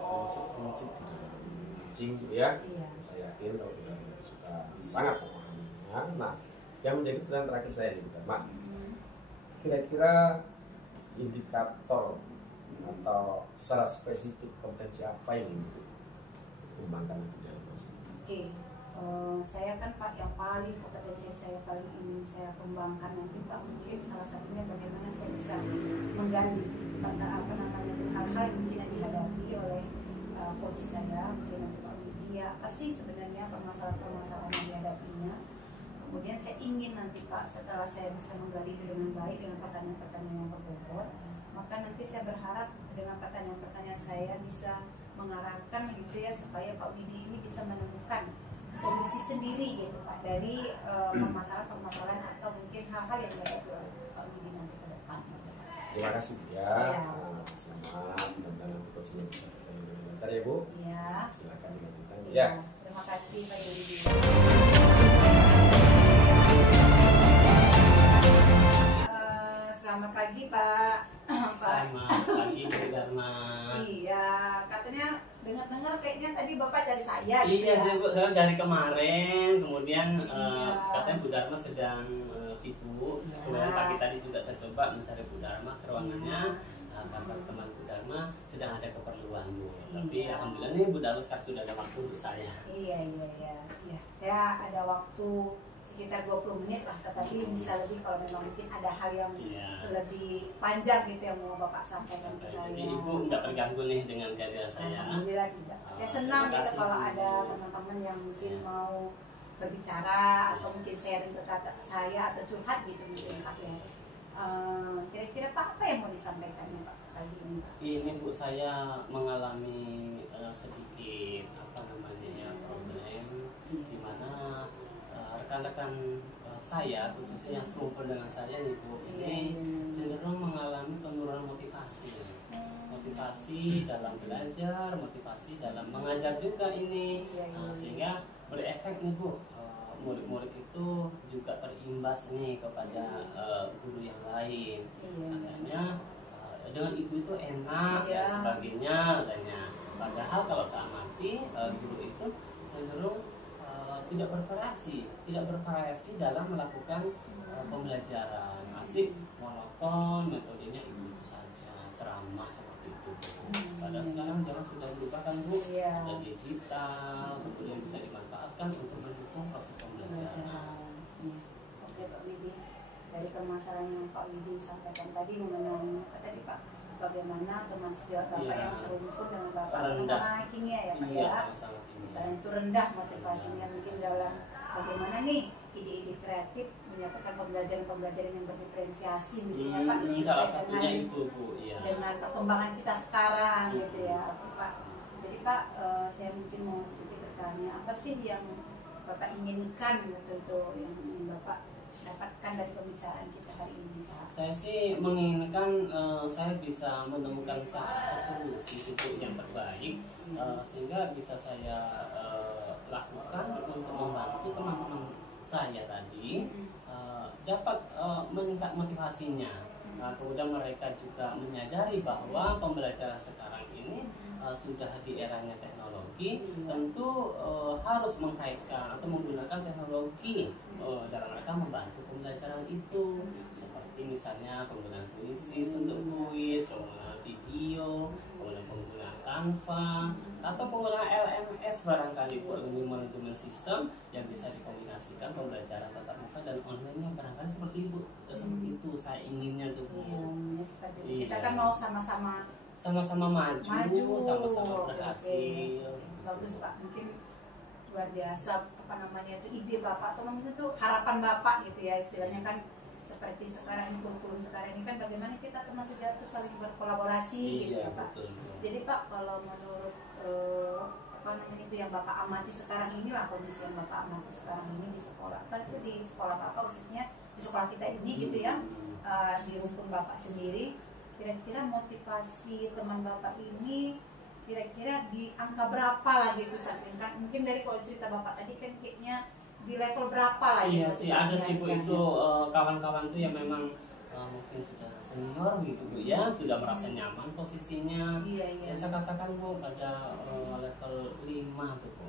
prinsip-prinsip di dalam coaching ya. Saya yakin kalau kita sudah sangat memahaminya. Nah, yang menjadi pertanyaan terakhir saya ini Pak, kira-kira indikator atau secara spesifik kompetensi apa yang ingin dikembangkan itu dalam coaching? Oke, saya kan Pak yang paling kompetensi yang saya paling ingin saya kembangkan nanti Pak, mungkin salah satunya bagaimana saya bisa menggali hal-hal yang mungkin yang dihadapi oleh coach saya, mungkin nanti Pak Widya, apa sih sebenarnya permasalahan-permasalahan yang dihadapinya. Kemudian saya ingin nanti Pak, setelah saya bisa menggali itu dengan baik dengan pertanyaan-pertanyaan yang berbobot, maka nanti saya berharap dengan pertanyaan-pertanyaan saya bisa mengarahkan gitu ya, supaya Pak Widi ini bisa menemukan solusi sendiri gitu Pak dari permasalahan-permasalahan atau mungkin hal-hal yang dihadapi oleh Pak Widi nanti ke depan. Terima kasih Bu ya. Selamat dan dalam coaching bisa berjalan dengan lancar ya Bu. Iya. Silakan dilanjutkan. Ya. Terima kasih Pak Widi. Selamat pagi Pak. Selamat pagi Bu Dharma. Iya, katanya dengar-dengar kayaknya tadi Bapak cari saya. Iya, gitu ya? saya dari kemarin, kemudian Iya. katanya Bu Dharma sedang sibuk. Iya. Kemudian pagi tadi juga saya coba mencari Bu Dharma ke ruangannya. Kantor teman Bu Dharma sedang ada keperluan Bu. Tapi Iya. alhamdulillah nih Bu Dharma sekarang sudah ada waktu untuk saya. Iya. Saya ada waktu sekitar 20 menit lah, tetapi bisa lebih kalau memang mungkin ada hal yang Iya. lebih panjang gitu yang mau Bapak sampaikan ke saya. Jadi Ibu nggak terganggu nih dengan kehadiran saya. Alhamdulillah tidak. Saya senang Terima gitu kasih, kalau Bu. ada teman-teman yang mungkin Iya. mau berbicara atau mungkin sharing ke saya atau curhat gitu mungkin Pak ya. Kira-kira Pak apa yang mau disampaikan ya Pak pagi ini Pak? Ini Bu, saya mengalami sedikit problem di mana rekan-rekan saya khususnya yang serumpun dengan saya nih Bu, ini cenderung mengalami penurunan motivasi dalam belajar, motivasi dalam mengajar juga ini. Sehingga berefek nih Bu, murid-murid itu juga terimbas nih kepada guru yang lain. Katanya dengan ibu itu enak ya sebagainya katanya. Padahal kalau saya amati guru itu cenderung tidak bervariasi dalam melakukan pembelajaran. Asik monoton, metodenya itu saja, ceramah seperti itu. Padahal sekarang zaman sudah berubah kan Bu, ada digital, kemudian bisa dimanfaatkan untuk mendukung proses pembelajaran. Oke Pak Widi, dari permasalahan yang Pak Widi sampaikan tadi mengenai apa tadi Pak, bagaimana teman sejawat Bapak yang serumpun dengan Bapak sama-sama kimia ya Pak ya. Sama-sama kimia. Dan itu rendah motivasinya mungkin dalam bagaimana nih ide-ide kreatif menyampaikan pembelajaran yang berdiferensiasi mungkin ya Pak, salah satunya itu Bu, iya. dengan perkembangan kita sekarang gitu ya Pak. Jadi Pak, saya mungkin mau sedikit bertanya, apa sih yang Bapak inginkan gitu yang Bapak dapatkan dari pembicaraan kita hari ini Pak? Saya sih menginginkan saya bisa menemukan cara solusi untuk yang terbaik, sehingga bisa saya lakukan untuk membantu teman-teman saya tadi dapat meningkat motivasinya. Kemudian mereka juga menyadari bahwa pembelajaran sekarang ini sudah di eranya teknologi, tentu harus mengkaitkan atau menggunakan teknologi dalam mereka membantu pembelajaran itu, seperti misalnya penggunaan puisi untuk kuis, penggunaan video, kemudian penggunaan Canva, atau penggunaan LMS barangkali Learning Management System yang bisa dikombinasikan pembelajaran tatap muka dan online-nya barangkali seperti itu. Seperti itu saya inginnya tuh Bu. Seperti itu. Kita kan mau sama-sama maju, sama-sama Oke. berhasil. Bagus Pak, mungkin luar biasa apa namanya itu ide Bapak atau mungkin itu harapan Bapak gitu ya istilahnya kan, seperti sekarang ini kurikulum sekarang ini kan bagaimana kita teman sejawat itu saling berkolaborasi gitu ya Pak. Betul. Jadi Pak, kalau menurut apa namanya itu yang Bapak amati sekarang inilah kondisi yang Bapak amati sekarang ini di sekolah, apa itu di sekolah Bapak khususnya di sekolah kita ini gitu ya, di rumpun Bapak sendiri, kira-kira motivasi teman Bapak ini kira-kira di angka berapa lah gitu kan? Mungkin dari kalau cerita Bapak tadi kan kayaknya di level berapa lah Iya gitu sih, ada sih Bu itu kawan-kawan tuh yang memang mungkin sudah senior gitu Bu ya, sudah merasa nyaman posisinya. Iya. Ya, saya katakan Bu pada level 5 tuh Bu.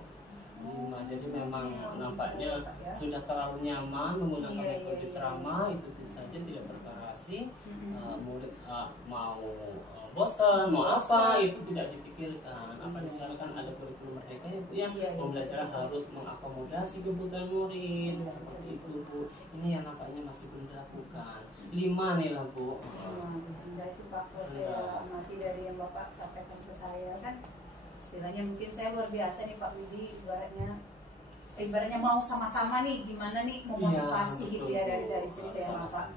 5, jadi memang nampaknya sudah terlalu nyaman menggunakan metode ceramah, itu saja tidak situasi murid mau bosan, mau apa itu tidak dipikirkan. Apalagi sekarang kan ada kurikulum merdeka ya Bu ya, pembelajaran harus mengakomodasi kebutuhan murid seperti itu Bu. Ini yang nampaknya masih belum dilakukan. 5 nih lah Bu. Nah itu Pak, kalau saya amati dari yang Bapak sampaikan ke saya kan, istilahnya mungkin saya luar biasa nih Pak Widi, ibaratnya mau sama-sama nih gimana nih memotivasi gitu ya dari cerita yang Bapak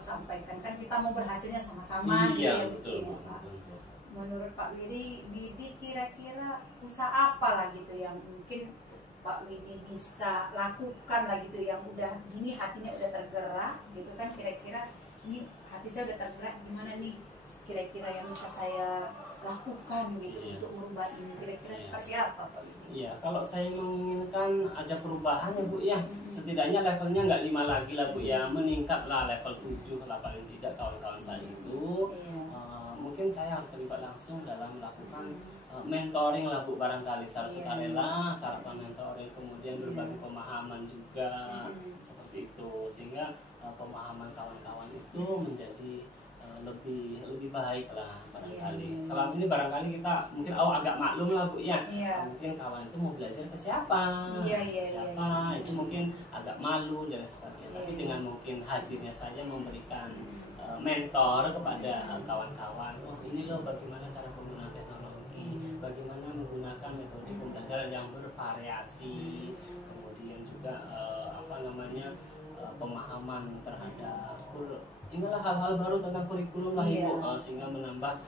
sampaikan kan, kita mau berhasilnya sama-sama gitu ya betul, Pak. Menurut Pak Widi kira-kira usaha apa lah gitu yang mungkin Pak Widi bisa lakukan lah gitu, yang udah gini hatinya udah tergerak gitu kan, kira-kira ini hati saya udah tergerak, gimana nih kira-kira yang bisa saya lakukan gitu untuk merubah ini, kira-kira seperti apa Pak Widi? Iya, kalau saya menginginkan ada perubahan ya Bu ya, setidaknya levelnya nggak 5 lagi lah Bu ya, meningkatlah level 7 lah paling tidak kawan-kawan saya itu. Mungkin saya harus terlibat langsung dalam melakukan mentoring lah Bu, barangkali secara sukarela, secara mentoring, kemudian berbagi pemahaman juga seperti itu, sehingga pemahaman kawan-kawan itu menjadi lebih baik lah barangkali. Selama ini barangkali kita mungkin agak maklum lah Bu ya. Mungkin kawan itu mau belajar ke siapa, siapa itu mungkin agak malu dan sebagainya. Tapi dengan mungkin hadirnya saja memberikan mentor kepada kawan-kawan. Oh ini loh bagaimana cara penggunaan teknologi, bagaimana menggunakan metode pembelajaran yang bervariasi, kemudian juga pemahaman terhadap inilah hal-hal baru tentang kurikulum lah Ibu, sehingga menambah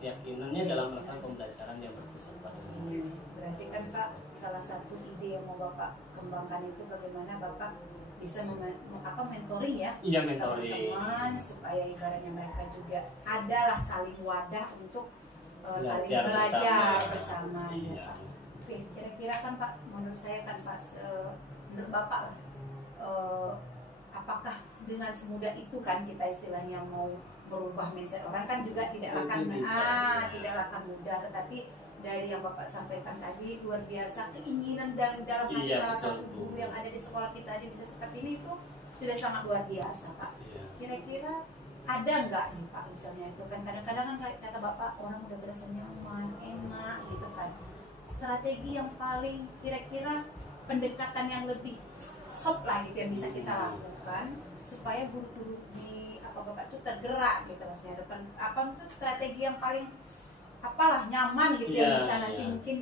keyakinannya dalam melaksanakan pembelajaran yang berpusat pada murid. Berarti kan Pak, salah satu ide yang mau Bapak kembangkan itu bagaimana Bapak bisa mentoring ya, mentoring teman-teman supaya ibaratnya mereka juga adalah saling wadah untuk saling belajar bersama. Ya, Pak. Oke, kira-kira kan Pak, menurut saya kan Pak, menurut Bapak lah, apakah dengan semudah itu kan kita istilahnya mau merubah mindset orang kan juga tidak akan mudah, tetapi dari yang Bapak sampaikan tadi luar biasa keinginan dan dalam hati salah satu guru yang ada di sekolah kita aja bisa seperti ini itu sudah sangat luar biasa Pak. Kira-kira ada nggak nih Pak misalnya itu kan kadang-kadang kan kata Bapak orang udah berasa nyaman, enak gitu kan, strategi yang paling kira-kira pendekatan yang lebih soft lah gitu yang bisa kita lakukan supaya guru-guru di Bapak itu tergerak gitu maksudnya, mungkin strategi yang paling apalah nyaman gitu yang bisa nanti mungkin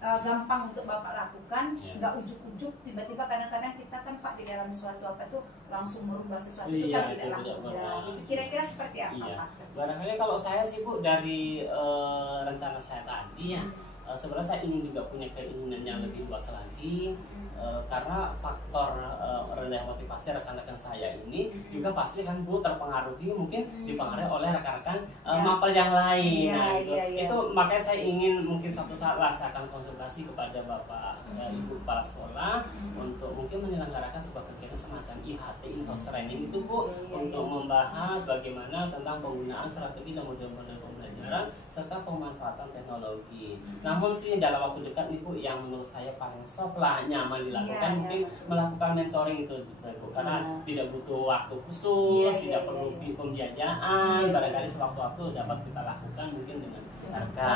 gampang untuk Bapak lakukan, nggak ujuk-ujuk tiba-tiba kadang-kadang kita kan Pak di dalam suatu apa tuh langsung merubah sesuatu itu kan tidak mudah gitu. Kira-kira seperti apa Pak? Barangkali kalau saya sih Bu dari rencana saya tadi ya, sebenarnya saya ingin juga punya keinginan yang lebih luas lagi, karena faktor rendah motivasi rekan-rekan saya ini juga pasti kan Bu terpengaruhi, mungkin dipengaruhi oleh rekan-rekan mapel yang lain. Itu makanya saya ingin mungkin suatu saat lah saya akan konsultasi kepada Bapak Ibu kepala sekolah untuk mungkin menyelenggarakan sebuah kegiatan semacam IHT, in-house training itu Bu, untuk membahas bagaimana tentang penggunaan strategi dan model-model pembelajaran serta pemanfaatan teknologi. Namun sih dalam waktu dekat nih Bu, yang menurut saya paling soft lah, nyaman dilakukan mungkin melakukan mentoring itu Bu, karena tidak butuh waktu khusus, tidak perlu pembiayaan, barangkali sewaktu-waktu dapat kita lakukan mungkin dengan harga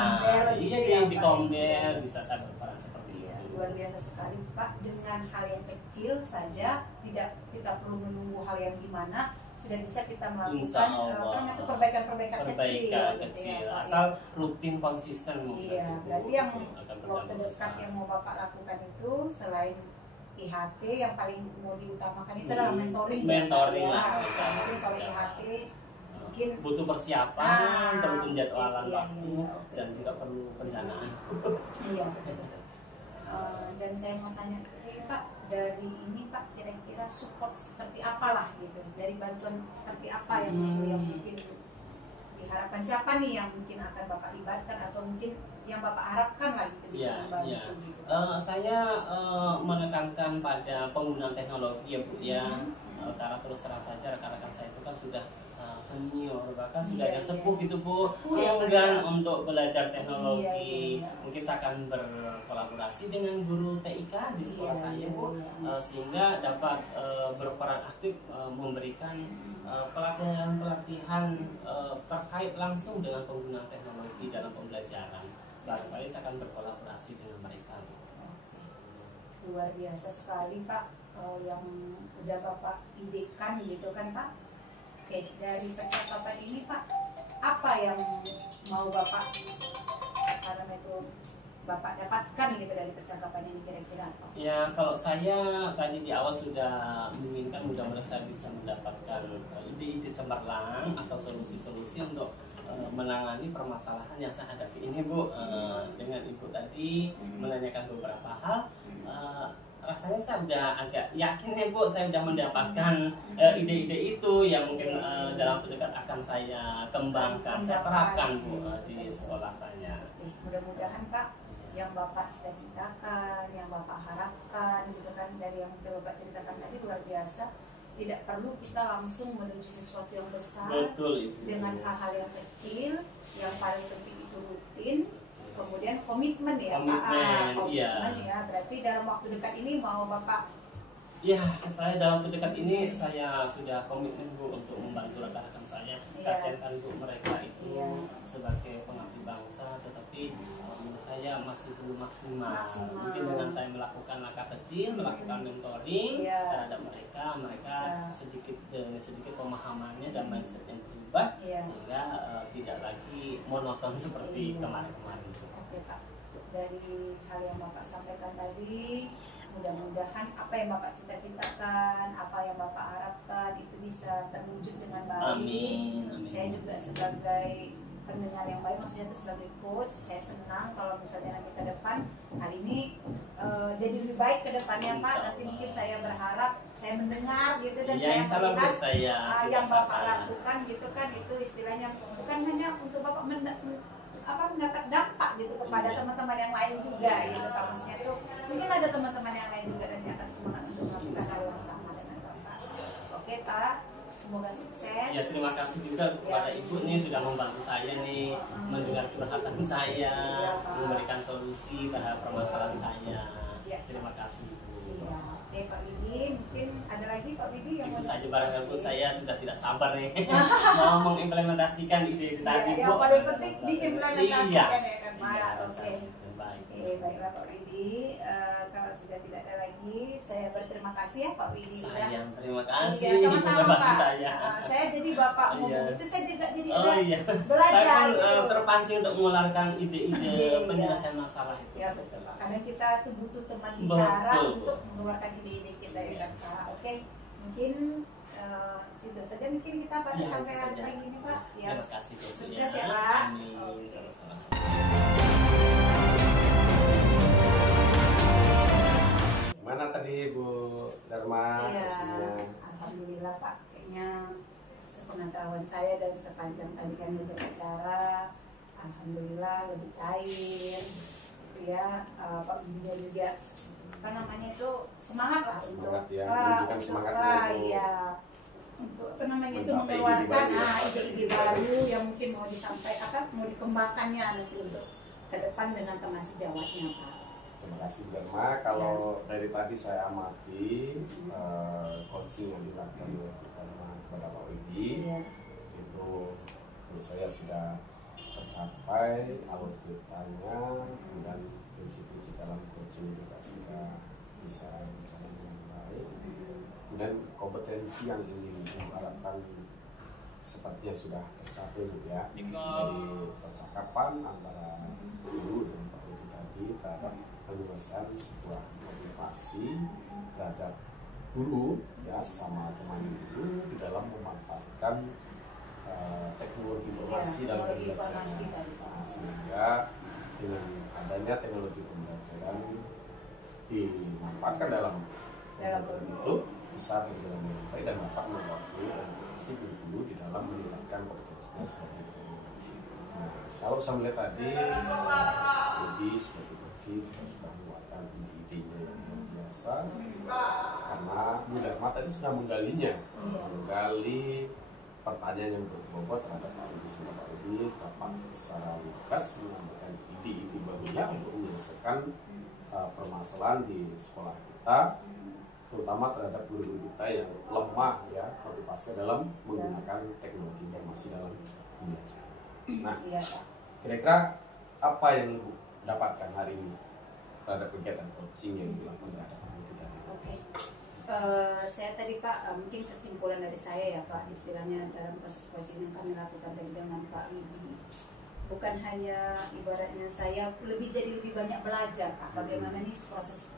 di komber bisa saya berperan seperti itu. Luar biasa sekali Pak, dengan hal yang kecil saja, tidak kita perlu menunggu hal yang gimana, sudah bisa kita melakukan perbaikan-perbaikan kecil, asal rutin konsisten. Berarti yang waktu dekat yang mau Bapak lakukan itu selain IHT yang paling mau diutamakan itu adalah mentoring lah. Mungkin soal IHT mungkin butuh persiapan, perlu penjadwalan waktu dan juga perlu pendanaan. Dan saya mau tanya Pak, dari ini Pak kira-kira support seperti apalah gitu, dari bantuan seperti apa yang mungkin diharapkan, siapa nih yang mungkin akan Bapak libatkan atau mungkin yang Bapak harapkan lah gitu bisa membantu gitu. Saya menekankan pada penggunaan teknologi ya Bu ya, karena terus terang saja rekan-rekan saya itu kan sudah senior, bahkan sudah Iya, yang sepuh iya. gitu Bu, Sepuh ya, Pak, enggan ya. untuk belajar teknologi. Iya, iya. Mungkin saya akan berkolaborasi dengan guru TIK di sekolah Iya, saya iya, Bu, iya. sehingga dapat berperan aktif memberikan pelatihan terkait langsung dengan penggunaan teknologi dalam pembelajaran. Barangkali saya akan berkolaborasi dengan mereka Bu. Luar biasa sekali Pak, yang udah Bapak idekan gitu kan Pak. Oke, dari percakapan ini Pak, apa yang mau Bapak karena itu Bapak dapatkan gitu dari percakapan ini kira-kira apa? Ya, kalau saya tadi di awal sudah menginginkan mudah-mudahan saya bisa mendapatkan ide-ide cemerlang atau solusi-solusi untuk menangani permasalahan yang saya hadapi ini Bu. Dengan Ibu tadi menanyakan beberapa hal, rasanya saya udah agak yakin ya Bu, saya udah mendapatkan ide-ide itu yang mungkin dalam waktu dekat akan saya kembangkan, saya terapkan Bu di sekolah saya. Mudah-mudahan Pak, yang Bapak cita-citakan, yang Bapak harapkan gitu kan, dari yang coba Bapak ceritakan tadi luar biasa. Tidak perlu kita langsung menuju sesuatu yang besar. Betul Ibu. Dengan hal-hal yang kecil, yang paling penting itu rutin, kemudian komitmen ya Pak. Komitmen ya. Berarti dalam waktu dekat ini mau Bapak? Ya, saya dalam waktu dekat ini saya sudah komitmen Bu untuk membantu rekan-rekan saya. Kasihan kan Bu, mereka itu sebagai pengabdi bangsa, tetapi menurut saya masih belum maksimal. Mungkin dengan saya melakukan langkah kecil, melakukan mentoring terhadap mereka sedikit demi sedikit pemahamannya dan mindset yang berubah, sehingga tidak lagi monoton seperti kemarin-kemarin. Oke Pak, dari hal yang Bapak sampaikan tadi, mudah-mudahan apa yang Bapak cita-citakan, apa yang Bapak harapkan itu bisa terwujud dengan baik. Amin. Saya juga sebagai pendengar yang baik, maksudnya itu sebagai coach, saya senang kalau misalnya nanti ke depan hari ini jadi lebih baik ke depannya Pak. Nanti mungkin saya berharap saya mendengar gitu dan saya melihat yang Bapak lakukan gitu kan, itu istilahnya bukan hanya untuk Bapak mendapat dampak gitu kepada teman-teman yang lain juga gitu Pak. Maksudnya itu mungkin ada teman-teman yang lain juga dan akan semangat untuk melakukan hal yang sama dengan Bapak. Oke Pak, semoga sukses. Ya, terima kasih juga kepada Ibu nih sudah membantu saya nih mendengar curhatan saya, memberikan solusi terhadap permasalahan saya. Terima kasih Ibu. Iya. Oke Pak Widi, mungkin ada lagi Pak Widi yang itu saja barangkali saya sudah tidak sabar nih mau mengimplementasikan ide-ide tadi Bu. Yang paling penting diimplementasikan ya kan Pak. Oke. Baiklah Pak Widi, kalau sudah tidak ada lagi, saya berterima kasih ya Pak Widi. Sayang, terima kasih. Iya, sama-sama Pak. Saya. Saya jadi Bapak ngomong itu saya juga jadi belajar. Saya pun gitu. terpancing untuk mengeluarkan ide-ide penyelesaian masalah itu. Ya betul Pak, karena kita tuh butuh teman bicara untuk mengeluarkan ide-ide kita ya kan Pak. Oke, mungkin sudah saja mungkin kita pada sampai hari lagi ini Pak. Ya. Terima kasih. Sukses ya Pak. Amin. Mana tadi Bu Dharma? Iya, alhamdulillah Pak. Kayaknya sepengetahuan saya dan sepanjang tadi kami berbicara, alhamdulillah lebih cair. Ya, Pak Bibinya juga apa namanya itu semangat lah untuk menunjukkan semangatnya untuk apa namanya itu mengeluarkan ide-ide baru yang mungkin mau disampaikan, mau dikembangkannya nanti untuk ke depan dengan teman sejawatnya Pak. Terima kasih Bu Dharma. Kalau dari tadi saya amati coaching yang dilakukan oleh Bu Dharma kepada Pak Widi, itu menurut saya sudah tercapai alur ceritanya dan prinsip-prinsip dalam coaching juga sudah bisa berjalan dengan baik. Kemudian kompetensi yang ingin diharapkan sepertinya sudah tercapai ya, dari percakapan antara guru dan Pak Widi tadi terhadap penyelesaian sebuah motivasi terhadap guru ya, sesama teman guru di dalam memanfaatkan teknologi informasi dalam pembelajaran, sehingga dengan adanya teknologi pembelajaran dimanfaatkan dalam pembelajaran itu bisa berjalan dengan baik dan dapat memfasilitasi guru di dalam meningkatkan kompetensinya sebagai guru. Nah, kalau saya melihat tadi jadi sebagai kita sudah menguatkan ide-idenya yang luar biasa karena Bu Dharma tadi sudah menggalinya, menggali pertanyaan yang berbobot terhadap Pak Yudi sama Pak Yudi, Bapak secara lugas menambahkan ide-ide barunya untuk menyelesaikan permasalahan di sekolah kita, terutama terhadap guru-guru kita yang lemah ya motivasi dalam menggunakan teknologi informasi dalam belajar. Nah, kira-kira apa yang Ibu dapatkan hari ini terhadap kegiatan coaching yang dilakukan terhadap Ibu tadi? Oke. Saya tadi Pak, mungkin kesimpulan dari saya ya Pak, istilahnya dalam proses coaching yang kami lakukan tadi dengan Pak Widi, bukan hanya ibaratnya saya jadi lebih banyak belajar Pak, bagaimana nih proses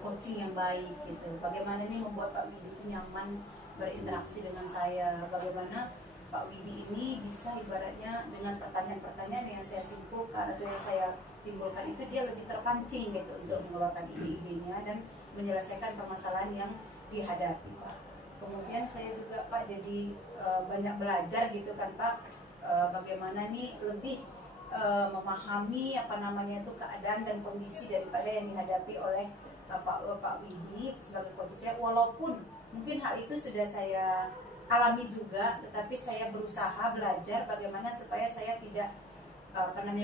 coaching yang baik gitu, bagaimana nih membuat Pak Widi itu nyaman berinteraksi dengan saya, bagaimana Pak Widi ini bisa ibaratnya dengan pertanyaan-pertanyaan yang saya simpulkan atau yang saya timbulkan itu dia lebih terpancing gitu untuk mengeluarkan ide-idenya dan menyelesaikan permasalahan yang dihadapi Pak. Kemudian saya juga Pak jadi banyak belajar gitu kan Pak, bagaimana nih lebih memahami itu keadaan dan kondisi daripada yang dihadapi oleh Pak Widi sebagai coach saya, walaupun mungkin hal itu sudah saya alami juga, tetapi saya berusaha belajar bagaimana supaya saya tidak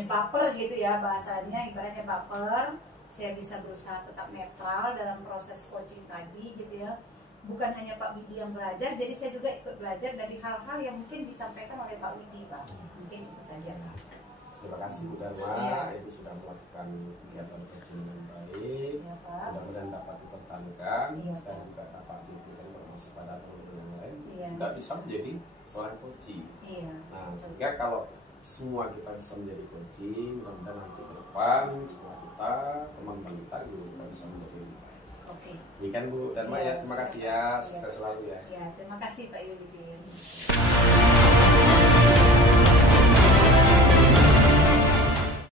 baper gitu ya, bahasanya ibaratnya baper. Saya bisa berusaha tetap netral dalam proses coaching tadi gitu ya. Bukan hanya Pak Widi yang belajar, jadi saya juga ikut belajar dari hal-hal yang mungkin disampaikan oleh Pak Widi Pak. Mungkin itu saja Pak. Terima kasih Bu Dharma, Ibu sudah melakukan kegiatan coaching dengan baik. Ya, Pak. Mudah-mudahan dapat dipertahankan dan juga dapat diberikan informasi pada teman-teman yang lain. Juga bisa menjadi seorang coaching. Nah, sehingga kalau semua kita bisa menjadi coaching, mudah-mudahan nanti ke depan semua kita, teman-teman kita, guru kita bisa menjadi lebih baik. Oke. Demikian Bu Dharma ya, terima kasih ya, sukses selalu ya. Ya, terima kasih Pak Yudi.